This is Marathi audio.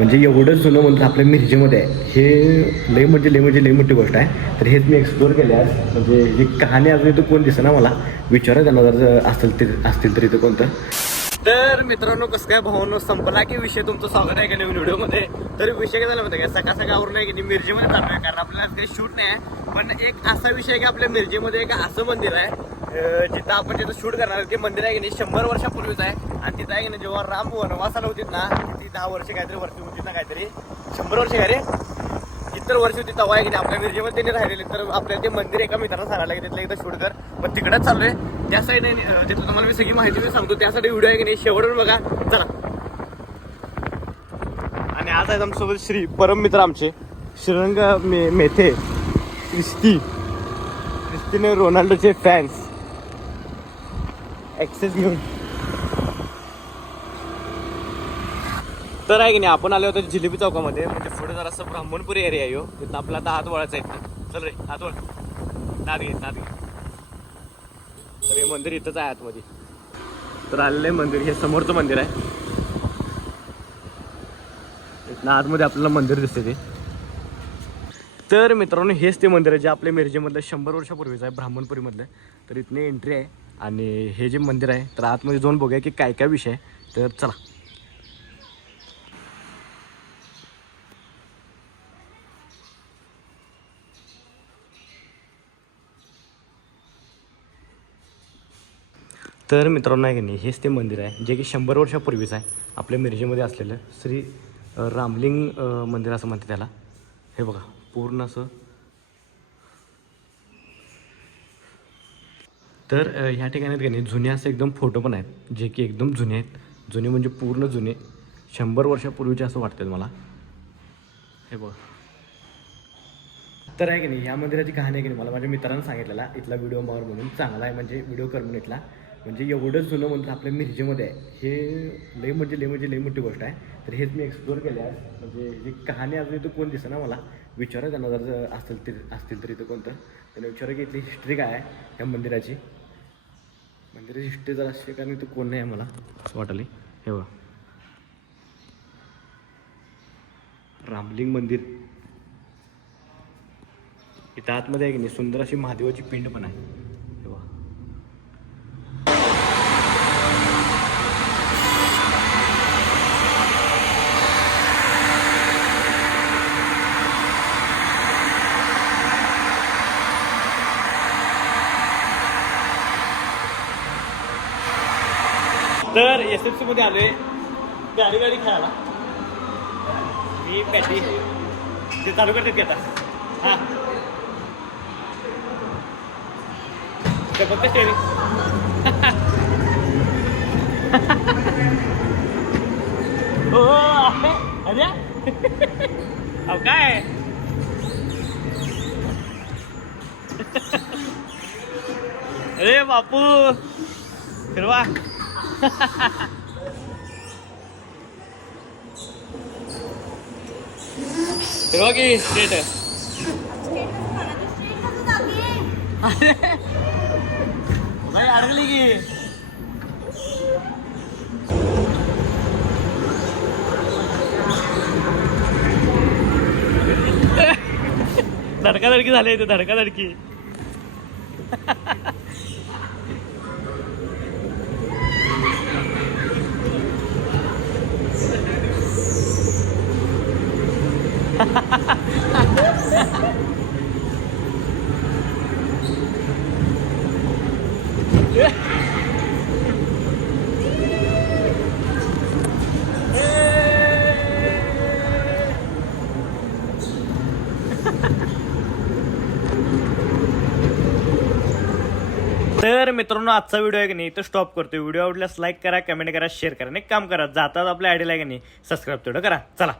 म्हणजे एवढं जुनं मंदिर आपल्या मिरजेमध्ये आहे, हे लय मोठी गोष्ट आहे. तर हेच मी एक्सप्लोअर केले आज. म्हणजे ही कहाणी अजून इथं कोण दिसेना मला. विचारा त्यांना जर असतील तर इथं कोणतं. तर मित्रांनो, कसं काय भावांनो, संपला की विषय. तुमचं स्वागत आहे का नवीन व्हिडिओमध्ये. तर विषय काय झाला माहिती का, सकाळवरून आहे की मिरजेमध्ये चालू आहे, कारण आपल्याला काही शूट नाही आहे. पण एक असा विषय आहे की आपल्या मिरजेमध्ये एक असं मंदिर आहे जिथं आपण जिथं शूट करणार आहे. ते मंदिर आहे की नाही 100 वर्षापूर्वीच आहे. आणि तिथं आहे की नाही, जेव्हा राम वनवासाला होती ना, ती 10 वर्ष काहीतरी वरती होती ना, काहीतरी 100 वर्ष काय रे, इतर वर्ष होती तेव्हा आहे की नाही आपल्या मिरजेमध्ये त्यांनी राहिलेले. तर आपल्याला ते मंदिर एका मित्रानं सांगायला की तिथलं एकदा शूट कर. पण तिकडंच चाललोय त्या साईड आहे. तिथं तुम्हाला मी सगळी माहिती मी सांगतो. त्यासाठी व्हिडिओ आहे की नाही शेवटून बघा, चला. आणि आज आहेत आमच्यासोबत श्री परम मित्र आमचे श्रीरंग मेथे, क्रिस्टिनो रोनाल्डोचे फॅन्स ॲक्सेस घेऊन. तर आहे की नाही आपण आलो होतो जिलेबी चौकामध्ये. म्हणजे पुढे जरासं ब्राह्मणपुरी एरिया आहे. तिथं आपला आता हात वळायचा आहे. चल रे, हात वळ, नाद घे. तर हे मंदिर इथंच आहे आतमध्ये. तर आलेलं आहे मंदिर, हे समोरचं मंदिर आहे. इथनं आतमध्ये आपल्याला मंदिर दिसते ते. तर मित्रांनो, हेच ते मंदिर आहे जे आपल्या मिरजेमधलं 100 वर्षापूर्वीचं आहे, ब्राह्मणपुरीमधलं. तर इथने एंट्री आहे आणि हे जे मंदिर आहे, तर आतमध्ये जाऊन बघूया की काय काय विषय आहे. तर चला. तर मित्रांनो आहे की नाही, हेच ते मंदिर आहे जे की 100 वर्षापूर्वीच आहे, आपल्या मिरजेमध्ये असलेलं श्री रामलिंग मंदिर असं म्हणते त्याला. हे बघा पूर्ण असं. तर ह्या ठिकाणी आहेत की नाही जुने असे एकदम फोटो पण आहेत जे की एकदम जुने आहेत. जुने म्हणजे पूर्ण जुने, 100 वर्षापूर्वीचे असं वाटतं मला. हे बघा. तर आहे की नाही, ह्या मंदिराची कहाणी आहे की नाही मला माझ्या मित्रांनं सांगितलेला. इथला व्हिडिओ मार म्हणून चांगला आहे, म्हणजे व्हिडिओ कर म्हणून इथला. म्हणजे एवढं जुनं मंदिर आपल्या मिरजेमध्ये आहे, हे लय मोठी गोष्ट आहे. तर हेच मी एक्सप्लोअर केले आज. म्हणजे ही कहाणी अजून इथं कोण दिसेना मला. विचारा त्यांना जर असतील तर इथं कोणतं. त्यांना विचारा की इथली हिस्ट्री काय आहे त्या मंदिराची. मंदिराची हिस्ट्री जर अशी, कारण इथं कोण नाही आहे मला असं वाटले. हे बघा, रामलिंग मंदिर. इथं आतमध्ये आहे की नाही सुंदर अशी महादेवाची पिंड पण आहे. हे बघा. तर SFC मध्ये आलोय गाडी खेळायला. मी पॅटी ते चालू करतात की आता. हां, ते फक्त स्टेरिंग. हो अरे अहो काय अरे बापू फिरवा. फिरवा की स्ट्रेट. अरे भाई अडकली की. धडकाधडकी झाले इथे, धडकाधडकी. तर मित्रांनो, आजचा व्हिडिओ आहे की नाही तर स्टॉप करतो. व्हिडिओ आवडल्यास लाईक करा, कमेंट करा, शेअर करा. एक काम करा, जातात आपल्या आयडीला आहे की नाही सबस्क्राईब तेवढं करा. चला.